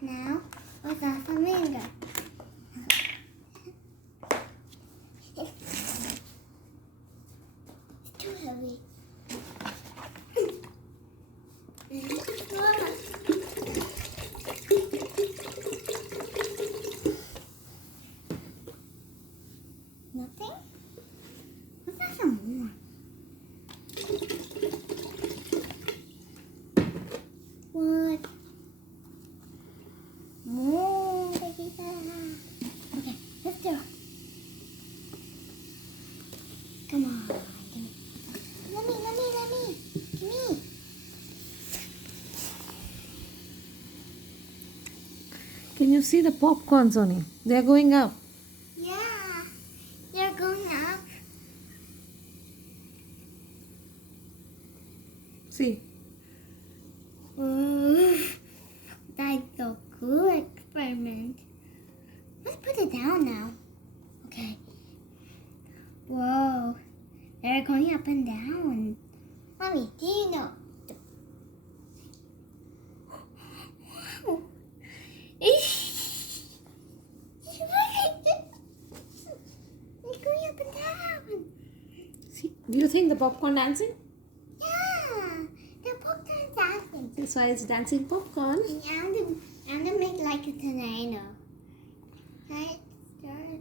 Now, what's that flamingo? It's too heavy. Nothing? What's that some more? What? More baby. Okay, let's do it. Come on. Let me. Give me. Can you see the popcorn, Sonny? They're going up. Yeah, they're going up. See. That's so cool experiment. Let's put it down now. Okay. Whoa, they're going up and down. Mommy, do you know? Wow. They're going up and down. See. Do you think the popcorn dancing? Yeah, the popcorn dancing. That's why it's dancing popcorn. And to make like a tornado. Right? Start.